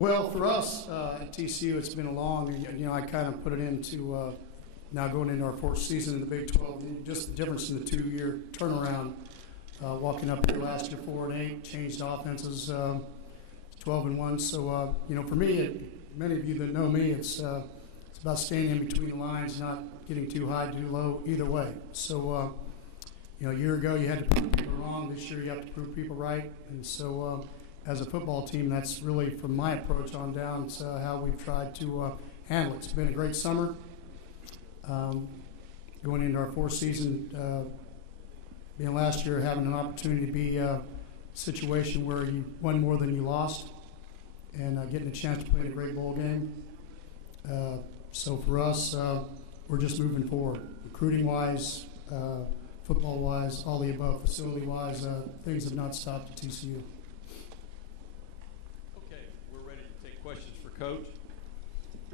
Well, for us at TCU, it's been a long, I kind of put it into now going into our fourth season in the Big 12, and just the difference in the 2-year turnaround. Walking up here last year 4-8, changed offenses 12-1. So, for me, many of you that know me, it's about staying in between the lines, not getting too high, too low, either way. So, a year ago you had to prove people wrong. This year you have to prove people right. And so, as a football team, that's really, from my approach on down, it's how we've tried to handle it. It's been a great summer. Going into our fourth season, last year having an opportunity to be a situation where you won more than you lost, and getting a chance to play in a great bowl game. So for us, we're just moving forward, recruiting-wise, football-wise, all the above, facility-wise. Things have not stopped at TCU. Okay, we're ready to take questions for Coach.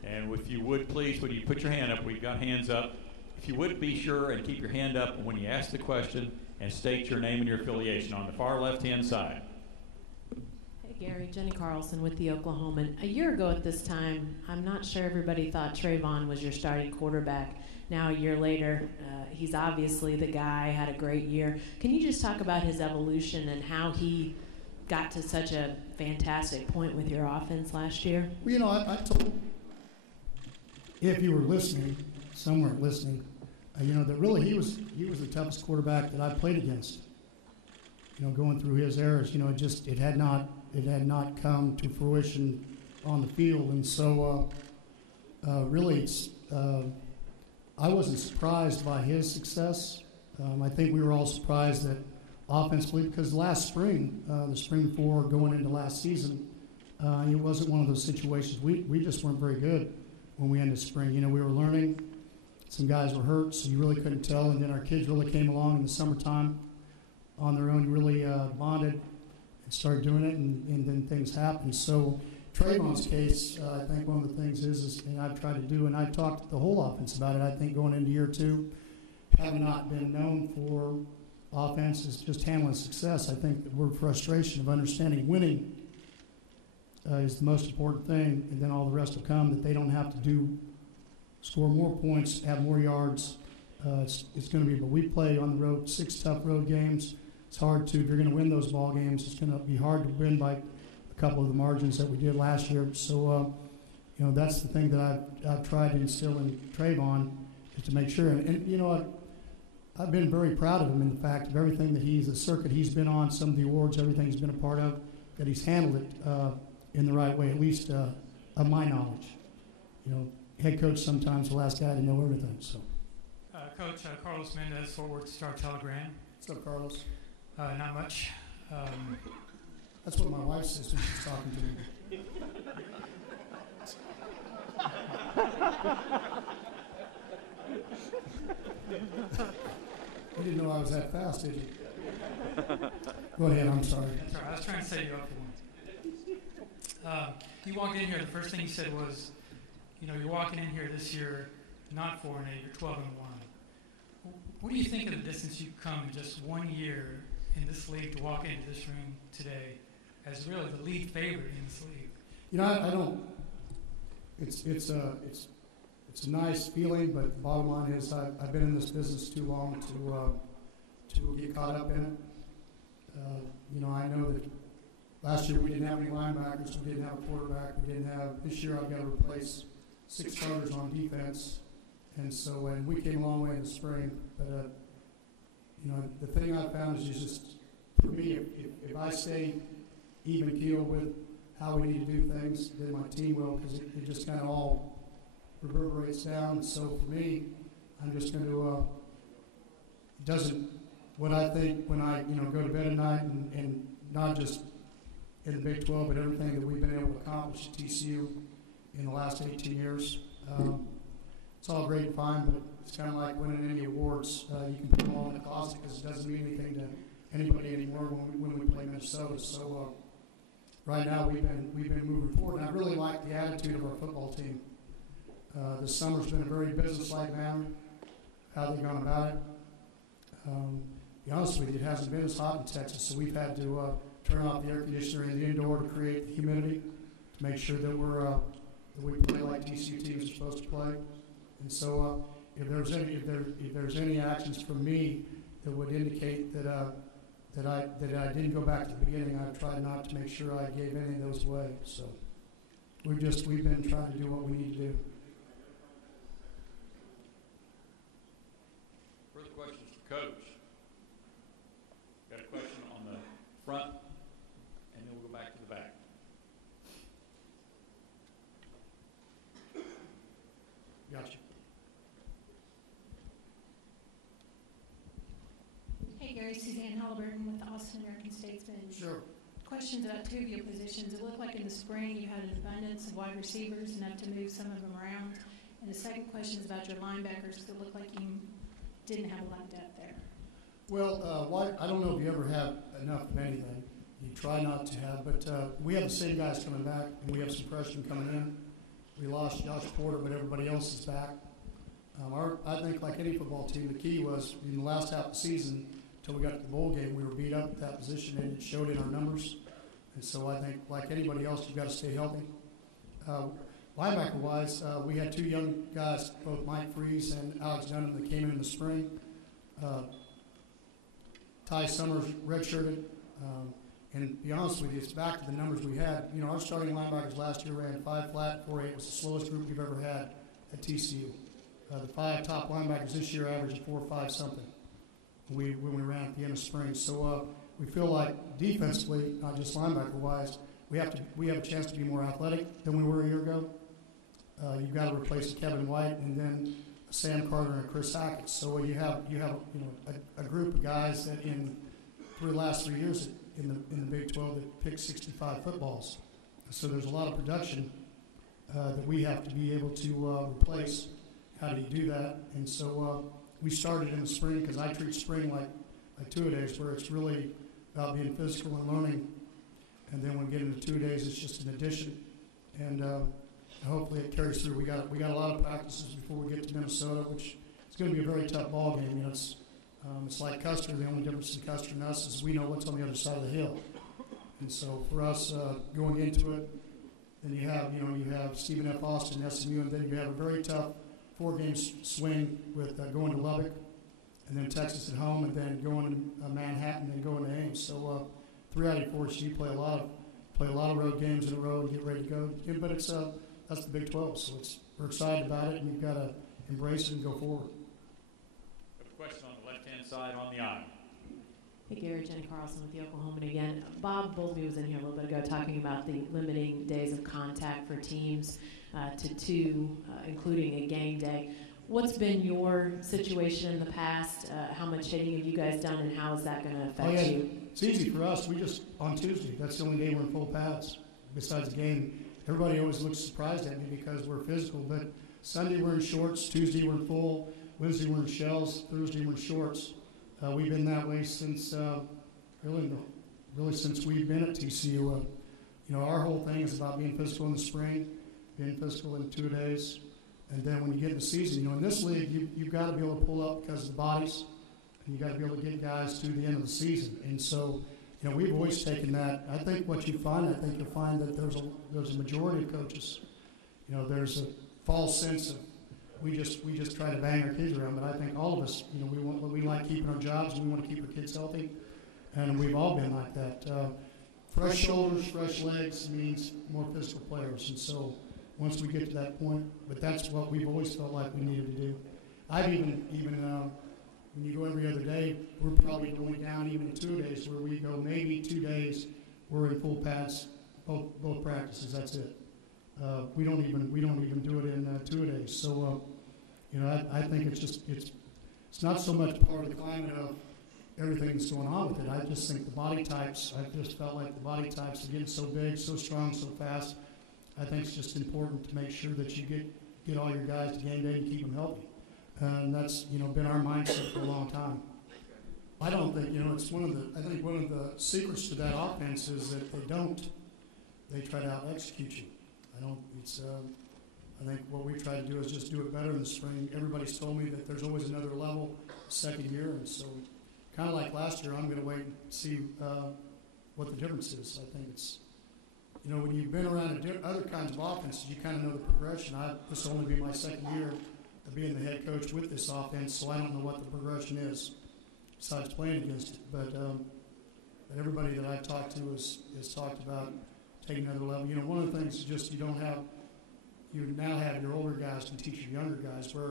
And if you would, please, when you put your hand up, we've got hands up. If you would, be sure and keep your hand up when you ask the question and state your name and your affiliation on the far left-hand side. Hey, Gary, Jenny Carlson with the Oklahoman. A year ago at this time, I'm not sure everybody thought Trayvon was your starting quarterback. Now, a year later, he's obviously the guy, had a great year. Can you just talk about his evolution and how he got to such a fantastic point with your offense last year? Well, I told, if you were listening, somewhere listening, that really he was the toughest quarterback that I played against. Going through his errors, it had not come to fruition on the field, and so really, I wasn't surprised by his success. I think we were all surprised that offensively, because last spring, the spring before going into last season, it wasn't one of those situations. We just weren't very good when we ended spring. We were learning. Some guys were hurt, so you really couldn't tell. And then our kids really came along in the summertime on their own, really bonded and started doing it, and then things happened. So Trayvon's case, I think one of the things is and I've tried to do, and I've talked to the whole offense about it, I think going into year two, having not been known for offense is just handling success. I think the word frustration of understanding winning is the most important thing, and then all the rest will come, that they don't have to score more points, have more yards. It's going to be, but we play on the road, 6 tough road games. It's hard to, if you're going to win those ball games, it's going to be hard to win by a couple of the margins that we did last year. So, that's the thing that I've tried to instill in Trayvon, is to make sure. And I've been very proud of him in the fact of everything that the circuit he's been on, some of the awards, everything he's been a part of, that he's handled it in the right way, at least of my knowledge. Head coach sometimes the last guy to know everything. So, Coach, Carlos Mendez, forward Star-Telegram. What's up, Carlos? Not much. That's what my wife says when she's talking to me. You didn't know I was that fast, did you? Go ahead, I'm sorry. That's all right. I was trying to set you up for one. You walked in here, the first thing you said was, you're walking in here this year not 4-8, you're 12-1. What do you think of the distance you've come in just 1 year in this league to walk into this room today as really the lead favorite in this league? I don't. It's a nice feeling, but the bottom line is I've been in this business too long to get caught up in it. I know that last year we didn't have any linebackers, we didn't have a quarterback, we didn't have. This year I've got to replace 6 starters on defense, and so we came a long way in the spring. But the thing I found is just, for me, if I stay even keel with how we need to do things, then my team will, because it just kind of all reverberates down. So for me, I'm just going to. It doesn't. What I think when I go to bed at night, and not just in the Big 12, but everything that we've been able to accomplish at TCU in the last 18 years. It's all great and fine, but it's kind of like winning any awards. You can put them all in the closet because it doesn't mean anything to anybody anymore when we play Minnesota. So right now we've been moving forward, and I really like the attitude of our football team. This summer's been a very business-like manner, how they've gone about it. To be honest with you, it hasn't been as hot in Texas, so we've had to turn off the air conditioner in the indoor to create the humidity to make sure that that we play like TCU teams are supposed to play. And so if there's any actions from me that would indicate that I didn't go back to the beginning, I've tried not to make sure I gave any of those away. So we've been trying to do what we need to do. Further questions for Coach? Got a question on the front, and then we'll go back to the back. Gotcha. Hey Gary, Suzanne Halliburton with the Austin American Statesman. Sure. Questions about two of your positions. It looked like in the spring you had an abundance of wide receivers, enough to move some of them around. And the second question is about your linebackers. It looked like you didn't have a lot of depth there. Well, I don't know if you ever have enough of anything. You try not to have, but we have the same guys coming back, and we have some freshmen coming in. We lost Josh Porter, but everybody else is back. I think, like any football team, the key was in the last half of the season until we got to the bowl game, we were beat up at that position, and it showed in our numbers. And so I think, like anybody else, you've got to stay healthy. Linebacker-wise, we had two young guys, both Mike Freeze and Alex Dunham, that came in the spring. Ty Summers redshirted. And to be honest with you, it's back to the numbers we had. You know, our starting linebackers last year ran 5 flat, 4.8. It was the slowest group we've ever had at TCU. The 5 top linebackers this year averaged 4.5 something when we ran at the end of spring. So we feel like defensively, not just linebacker-wise, we have a chance to be more athletic than we were a year ago. You've got to replace Kevin White and then Sam Carter and Chris Hackett. So you have a group of guys that for the last 3 years in the Big 12 that picked 65 footballs. So there's a lot of production that we have to be able to replace. How do you do that? And so we started in the spring, because I treat spring like two-a-days, where it's really about being physical and learning. And then when we get into 2 days, it's just an addition. And hopefully it carries through. We got a lot of practices before we get to Minnesota, which is going to be a very tough ball game. You know, it's like Custer. The only difference in Custer and us is we know what's on the other side of the hill. And so for us going into it, then you have Stephen F. Austin, SMU, and then you have a very tough 4-game swing with going to Lubbock, and then Texas at home, and then going to Manhattan, and going to Ames. So 3 out of 4 you play a lot of road games in a row and get ready to go. Yeah, but that's the Big 12, so we're excited about it, and we've got to embrace it and go forward. A question on the left-hand side on the aisle. Hey Gary, Jenny Carlson with the Oklahoman again. Bob Bowlesby was in here a little bit ago talking about the limiting days of contact for teams to 2, including a game day. What's been your situation in the past? How much hitting have you guys done, and how is that going to affect you? It's easy for us. We just, on Tuesday, that's the only day we're in full pads besides the game. Everybody always looks surprised at me because we're physical, but Sunday we're in shorts, Tuesday we're in full, Wednesday we're in shells, Thursday we're in shorts. We've been that way since really since we've been at TCU. Our whole thing is about being physical in the spring, being physical in 2 days, and then when you get in the season, in this league, you've got to be able to pull up because of the bodies, and you've got to be able to get guys to the end of the season. And so, we've always taken that. I think what you'll find that there's a majority of coaches, there's a false sense of we just try to bang our kids around, but I think all of us, we like keeping our jobs, and we want to keep our kids healthy, and we've all been like that. Fresh shoulders, fresh legs means more physical players, and so once we get to that point, but that's what we've always felt like we needed to do. I've even when you go every other day, we're probably going down even to 2 days, where we go maybe 2 days we're in full pads, both practices. That's it. We don't even do it in 2 days. So I think it's not so much part of the climate of everything that's going on with it. I just think the body types. I've just felt like the body types are getting so big, so strong, so fast. I think it's just important to make sure that you get all your guys to game day and keep them healthy. And that's been our mindset for a long time. I don't think it's one of the secrets to that offense is that they try to out execute you. I think what we try to do is just do it better in the spring. Everybody's told me that there's always another level second year, and so kind of like last year, I'm going to wait and see what the difference is. I think you know, when you've been around other kinds of offenses, you kind of know the progression. This will only be my second year of being the head coach with this offense, so I don't know what the progression is besides playing against it. But everybody that I've talked to has talked about taking another level. You know, one of the things is just you now have your older guys can teach your younger guys, where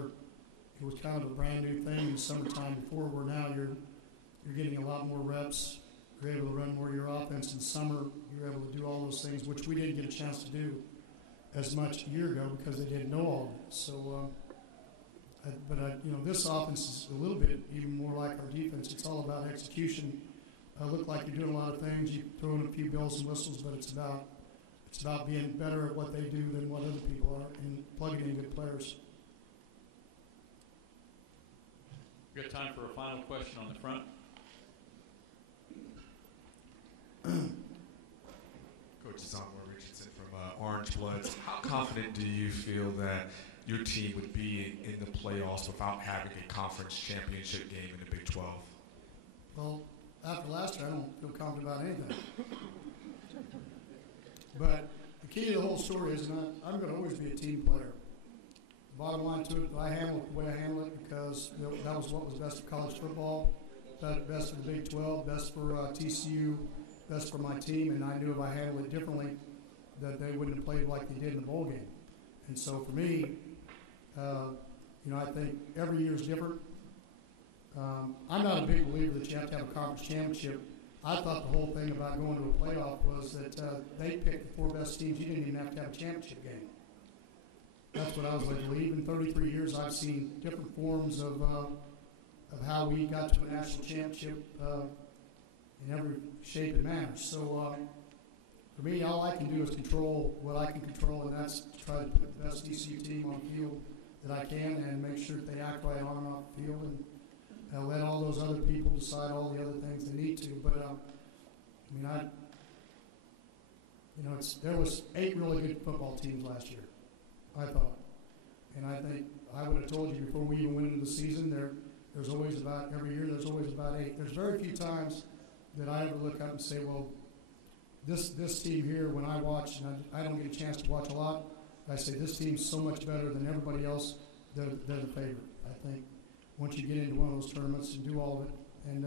it was kind of a brand new thing in the summertime before, where now you're getting a lot more reps. You're able to run more of your offense in summer. You're able to do all those things, which we didn't get a chance to do as much a year ago because they didn't know all of it. So, you know, this offense is a little bit even more like our defense. It's all about execution. Look like you're doing a lot of things. You throw in a few bells and whistles, but it's about being better at what they do than what other people are and plugging in good players. We've got time for a final question on the front. Coach Samuel Richardson from Orange Bloods. How confident do you feel that your team would be in the playoffs without having a conference championship game in the Big 12? Well, after last year, I don't feel confident about anything. But the key to the whole story is I'm going to always be a team player. The bottom line to it, I handle it the way I handle it because that was what was best for college football, best for the Big 12, best for TCU, best for my team, and I knew if I handled it differently that they wouldn't have played like they did in the bowl game. And so for me, you know, I think every year is different. I'm not a big believer that you have to have a conference championship. I thought the whole thing about going to a playoff was that they picked the 4 best teams. You didn't even have to have a championship game. That's what I was led to believe. In 33 years, I've seen different forms of how we got to a national championship in every shape and manner. So for me, all I can do is control what I can control, and that's to try to put the best TCU team on the field that I can and make sure that they act right on and off the field, and let all those other people decide all the other things they need to. But I mean, there was 8 really good football teams last year, I thought, and I think I would have told you before we even went into the season. There's always about every year. There's always about 8. There's very few times that I ever look up and say, well, this team here, when I watch, and I don't get a chance to watch a lot, I say this team's so much better than everybody else. They're the favorite. I think once you get into one of those tournaments and do all of it, and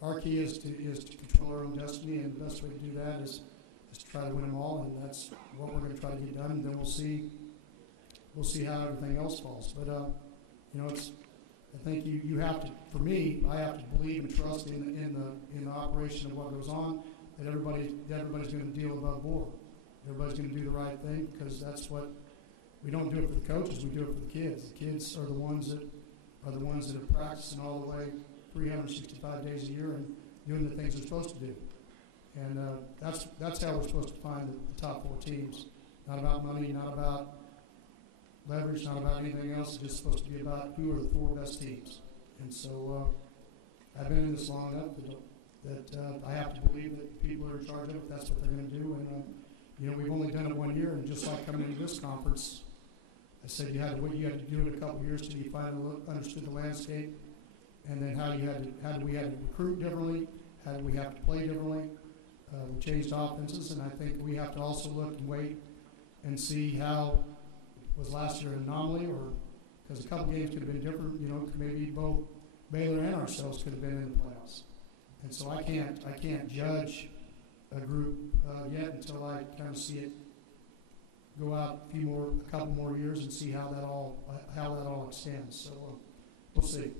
our key is to control our own destiny, and the best way to do that is to try to win them all, and that's what we're going to try to get done. And then we'll see how everything else falls. But you know, I think you have to. For me, I have to believe and trust in the operation of what goes on. That everybody's going to deal above board. Everybody's going to do the right thing, because that's what we don't do it for the coaches. We do it for the kids. The kids are the ones that are practicing all the way 365 days a year and doing the things they're supposed to do. And that's how we're supposed to find the top 4 teams. Not about money, not about leverage, not about anything else. It's just supposed to be about who are the 4 best teams. And so I've been in this long enough that I have to believe that the people that are in charge of it, that's what they're going to do. And you know, we've only done it 1 year, and just like coming into this conference, I said you had to do it a couple of years till you finally understood the landscape, and then how we had to recruit differently, how did we have to play differently. We changed offenses, and I think we have to also look and wait and see how was last year an anomaly, or because a couple games could have been different. You know, maybe both Baylor and ourselves could have been in the playoffs, and so I can't judge a group yet until I kind of see it go out a couple more years and see how that all extends. So we'll see.